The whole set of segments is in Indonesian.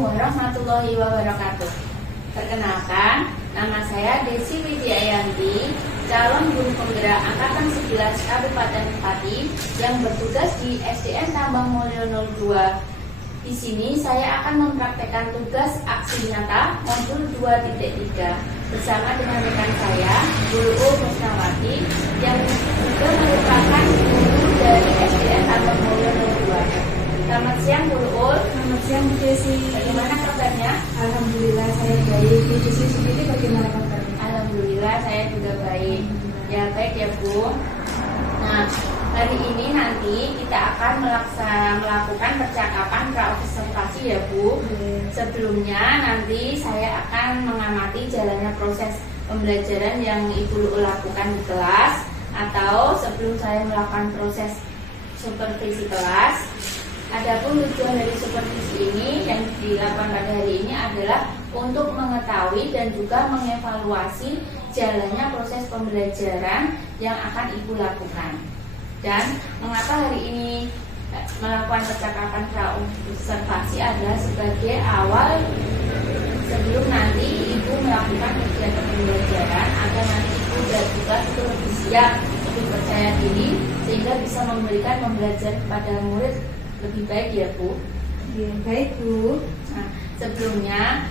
warahmatullahi wabarakatuh. Perkenalkan, nama saya Desi Widiayanti, calon guru penggerak Angkatan 11 Kabupaten Pati yang bertugas di SDN Tambang Mulyo 02. Di sini saya akan mempraktekkan tugas aksi nyata modul 2.3 bersama dengan rekan saya, Guru Musnawati, yang juga merupakan guru dari SDN Tambang Mulyo 02. Selamat siang, Guru Ul. Selamat siang, Bu Desi. Bagaimana kabarnya? Alhamdulillah saya baik. Bu Desi sendiri bagaimana kabarnya? Alhamdulillah saya juga baik. Ya baik ya Bu. Nah, hari ini nanti kita akan melakukan percakapan pra-observasi ya Bu. Sebelumnya nanti saya akan mengamati jalannya proses pembelajaran yang Ibu Ul lakukan di kelas, atau sebelum saya melakukan proses supervisi kelas. Adapun tujuan dari supervisi ini yang dilakukan pada hari ini adalah untuk mengetahui dan juga mengevaluasi jalannya proses pembelajaran yang akan Ibu lakukan. Dan mengapa hari ini melakukan percakapan pra-observasi adalah sebagai awal sebelum nanti Ibu melakukan kegiatan pembelajaran, agar nanti Ibu dan juga itu lebih siap, lebih percaya diri, sehingga bisa memberikan pembelajaran kepada murid lebih baik ya Bu. Ya, baik Bu. Nah, sebelumnya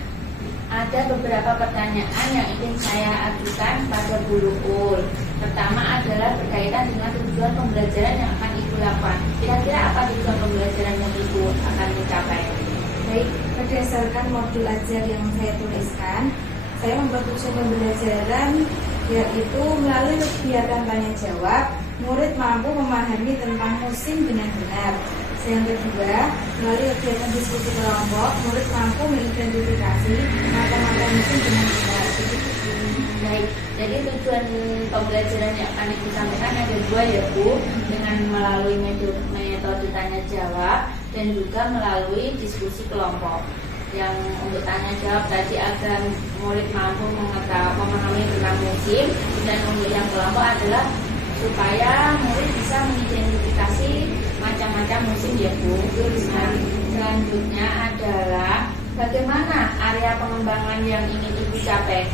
ada beberapa pertanyaan yang ingin saya ajukan pada Guru Ul. Pertama adalah berkaitan dengan tujuan pembelajaran yang akan Ibu lakukan. Kira-kira apa tujuan pembelajaran yang Ibu akan mencapai? Baik, berdasarkan modul ajar yang saya tuliskan, saya membuat tujuan pembelajaran yaitu melalui kegiatan tanya jawab, murid mampu memahami tentang musim dengan benar. Yang kedua, melalui kegiatan diskusi kelompok, murid mampu mengidentifikasi mata-mata musim dengan benar. Baik, jadi tujuan pembelajaran yang akan Ibu sampaikan ada dua ya Bu, dengan melalui metode tanya jawab dan juga melalui diskusi kelompok. Yang untuk tanya jawab tadi agar murid mampu memahami tentang musim, dan untuk yang kelompok adalah supaya murid bisa mengidentifikasi macam-macam musim ya Bu. Nah, selanjutnya adalah bagaimana area pengembangan yang ingin Ibu capai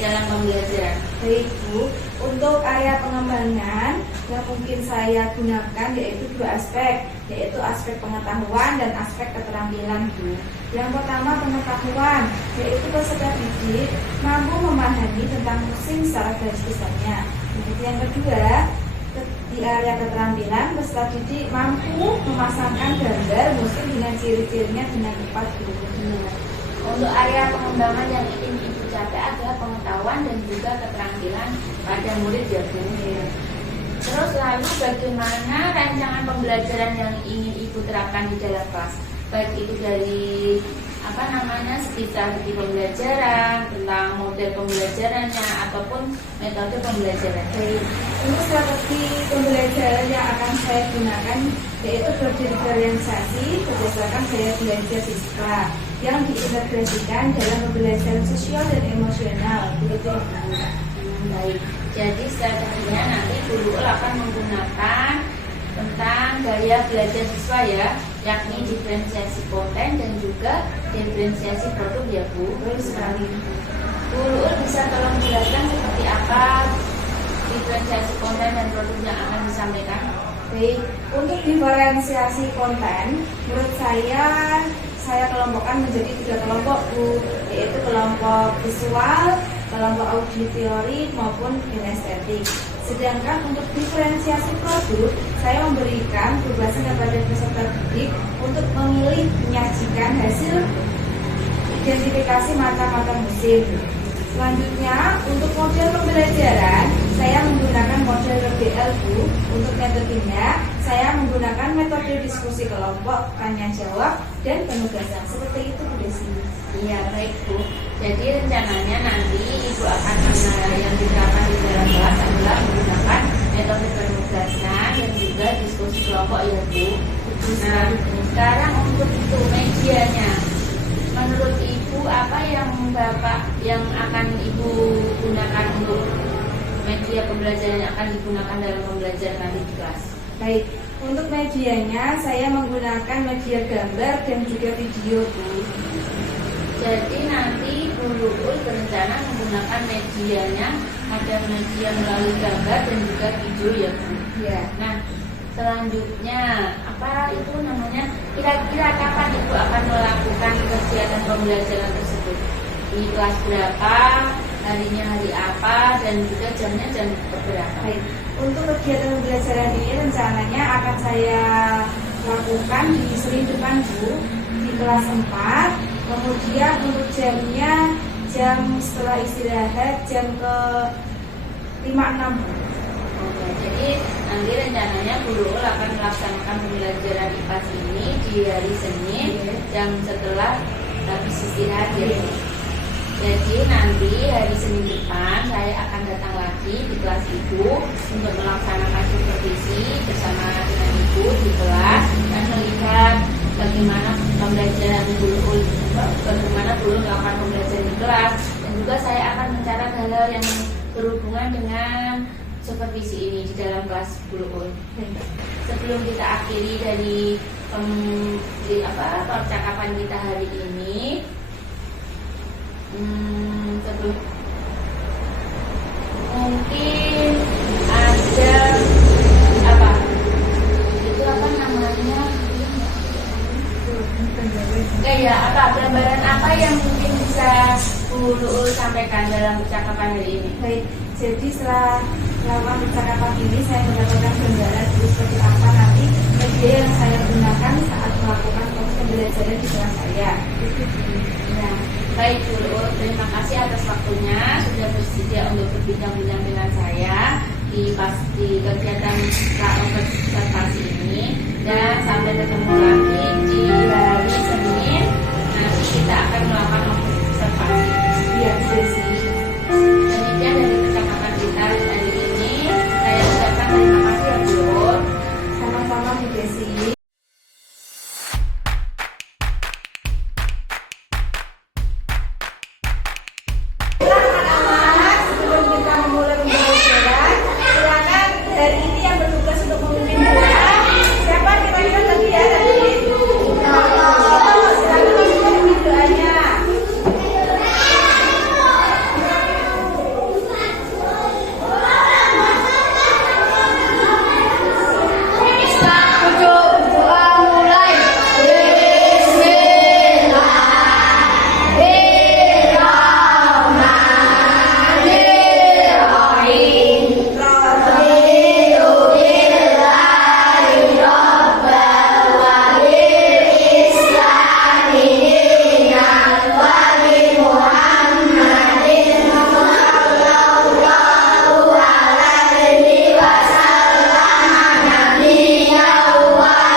dalam pembelajaran. Baik Bu, untuk area pengembangan yang mungkin saya gunakan yaitu dua aspek, yaitu aspek pengetahuan dan aspek keterampilan Bu. Yang pertama pengetahuan, yaitu peserta didik mampu memahami tentang musim secara garis besarnya. Yang kedua, di area keterampilan, peserta didik mampu memasangkan gambar musim dengan ciri-cirinya dengan tepat. Untuk area pengembangan yang ingin Ibu capai adalah pengetahuan dan juga keterampilan pada murid ya Bu. Terus lalu bagaimana rancangan pembelajaran yang ingin Ibu terapkan di dalam kelas? Baik itu dari strategi pembelajaran, tentang model pembelajarannya ataupun metode pembelajaran. Baik, untuk strategi pembelajaran yang akan saya gunakan yaitu berdifferensiasi berdasarkan gaya belajar siswa yang diintegrasikan dalam pembelajaran sosial dan emosional. Begitu ya Bu. Baik, jadi strateginya nanti Guru Ul akan menggunakan tentang gaya belajar siswa ya, yakni diferensiasi konten dan juga diferensiasi produk ya Bu. Baik sekali. Guru Ul bisa tolong jelaskan seperti apa diferensiasi konten dan produk yang akan disampaikan? Baik, untuk diferensiasi konten, menurut saya kelompokkan menjadi 3 kelompok Bu, yaitu kelompok visual, kelompok auditory maupun kinestetik. Sedangkan untuk diferensiasi produk, saya memberikan kebebasan kepada peserta didik untuk memilih menyajikan hasil identifikasi mata-mata musim. Selanjutnya, untuk model pembelajaran, saya menggunakan model RBL Bu. Untuk metodenya, saya menggunakan metode diskusi kelompok, tanya jawab, dan penugasan. Seperti itu Bu Desi. Iya baik Bu. Jadi rencananya nanti Ibu akan yang diterapkan di dalam kelas adalah menggunakan metode penugasan dan juga diskusi kelompok ya Bu. Nah, sekarang untuk itu medianya, menurut Ibu apa yang akan Ibu gunakan untuk media pembelajaran yang akan digunakan dalam pembelajaran nanti di kelas? Baik, Untuk medianya saya menggunakan media gambar dan juga video, Bu. Jadi nanti Bu Luul berencana menggunakan medianya, ada media melalui gambar dan juga video ya Bu. Ya. Nah, selanjutnya apa itu namanya? Kira-kira kapan Ibu akan melakukan kegiatan pembelajaran tersebut? Di kelas berapa? Harinya hari apa? Dan juga jamnya jam berapa? Baik. Untuk kegiatan pembelajaran ini rencananya akan saya lakukan di Senin depan, Bu, di kelas 4. Kemudian untuk jamnya jam setelah istirahat jam ke 5-6. Oke, jadi nanti rencananya Bu Luul akan melaksanakan pembelajaran IPA ini di hari Senin jam setelah habis istirahat ya. Jadi nanti hari Senin depan saya akan datang lagi di kelas Ibu untuk melaksanakan supervisi bersama dengan Ibu di kelas dan melihat bagaimana pembelajaran Bu Luul, bagaimana Bu Luul melakukan pembelajaran di kelas, dan juga saya akan mencatat hal-hal yang berhubungan dengan supervisi ini di dalam kelas Bu Luul. Sebelum kita akhiri dari percakapan kita hari ini, sebelum mungkin ada apa itu apa namanya ya apa gambaran apa yang mungkin bisa Bu Luul sampaikan dalam percakapan hari ini? Baik, jadi setelah melakukan percakapan ini saya mendapatkan gambaran seperti apa nanti media yang saya gunakan saat melakukan proses pembelajaran di kelas saya. Nah, baik Bu Luul, terima kasih atas waktunya sudah bersedia untuk berbincang-bincang dengan saya di kegiatan observasi ini, dan sampai ketemu lagi di hari Senin. Nanti kita akan melakukan observasi. Iya, sesi. Demikian dari percakapan kita hari ini. Saya ucapkan terima kasih ya Bu Luul. Sama-sama Bu Desi. Anak-anak, sebelum kita memulai pembelajaran, silakan hari ini yang bertugas untuk memimpin doa. Siapa kira-kira tadi ya tadi? Silakan memimpin doanya. Wa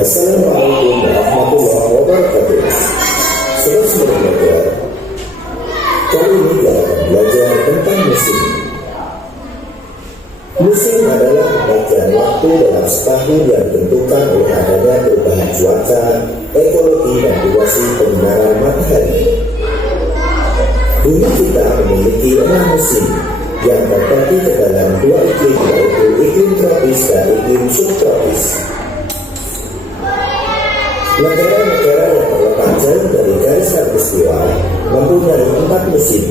Assalamualaikum warahmatullahi wabarakatuh. Saudara belajar, kali ini kita akan belajar tentang musim. Musim adalah bagian waktu dalam setahun yang ditentukan oleh adanya perubahan cuaca, ekologi, dan durasi penyinaran matahari. Bumi kita memiliki 6 musim yang terbagi ke dalam 2 iklim, yaitu iklim tropis dan iklim subtropis. Negara-negara yang terletak jauh dari garis khatulistiwa mempunyai 4 musim,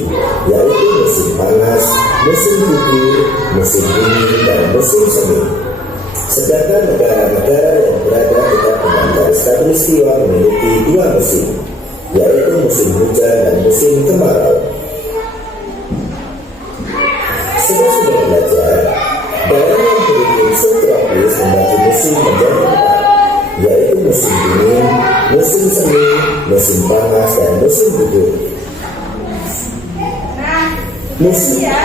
yaitu musim panas, musim gugur, musim dingin, dan musim semi. Sedangkan negara-negara yang berada dekat dengan garis khatulistiwa memiliki 2 musim, yaitu musim hujan dan musim kemarau. Sudah belajar, daerah yang beriklim subtropis membagi musim menjadi 4, yaitu musim dingin, musim semi, musim panas, dan musim gugur. Nah, Musim ya